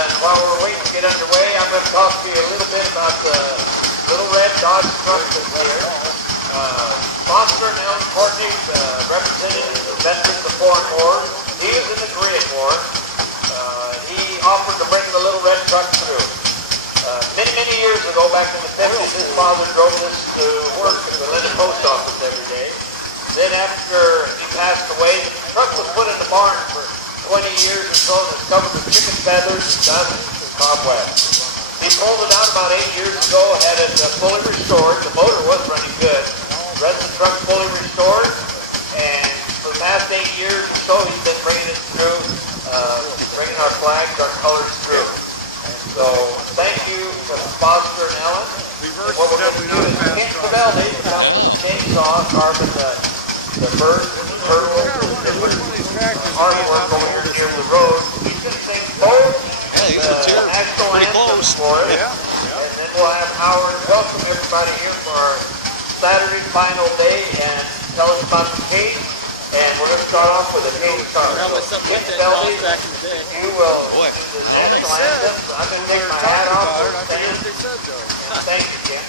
And while we're waiting to get underway, I'm going to talk to you a little bit about the Little Red Dodge truck that's here. Foster and Ellen Courtney, representatives of veterans of foreign wars. He was in the Korean War. He offered to bring the Little Red truck through. Many years ago, back in the 50s, his father drove this to work at the Linden Post Office every day. Then after he passed away, the truck was put in the barn for 20 years or so, and it's covered with chicken feathers and dust and cobwebs. He pulled it out about 8 years ago, had it fully restored. The motor was running good. The rest of the truck fully restored, and for the past 8 years or so, he's been bringing it through, bringing our flags, our colors through. And so, thank you to Foster and Ellen. And what we're going to do is Ken Pavelli, the company chainsaw, carving the birds and the turtles and the artwork over here near the road. He's going to sing both the national anthem for us, and then we'll have Howard welcome everybody here for our Saturday final day and tell us about the case. And we're going to start off with a case car. So, Ken Pavelli, you will do the national anthem. So I'm going to take my hat off and stand. And thank you, Ken.